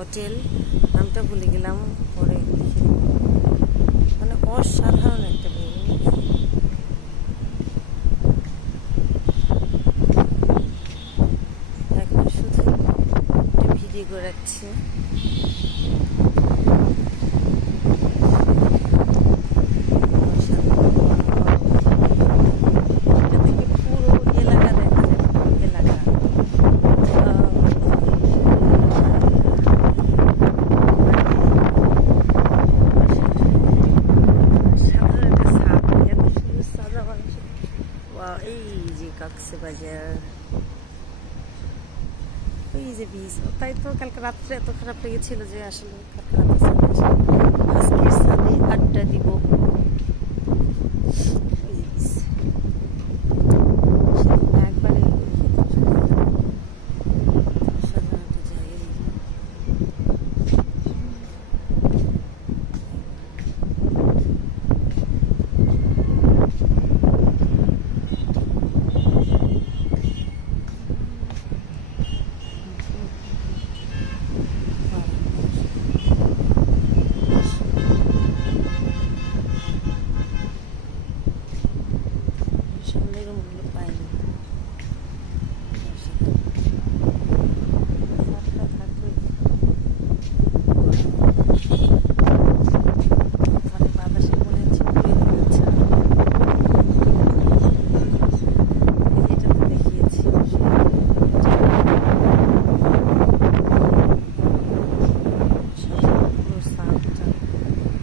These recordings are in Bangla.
হোটেল, নামটা ভুলে গেলাম, পরে লিখে দেব। মানে অসাধারণ একটা ভিউ। এখন শুধু একটা ভিডিও করে রাখছি। এই যে কক্সবাজার, ওই যে বিচ। তাই তো কালকে রাত্রে এত খারাপ লেগেছিল যে আসলে কালকে রাত্রে আজকে সাথে আড্ডা দিব। একবারে সাধারণ একটা জায়গায় সামনের মূল্য পাইনি। বাতাসে মনে হচ্ছে এটা তো দেখিয়েছি।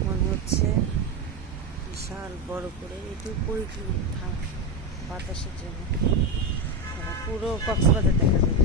মনে হচ্ছে বিশাল বড় করে এটুকুই বাতাসের জন্য পুরো কক্সবাজার দেখা যায়।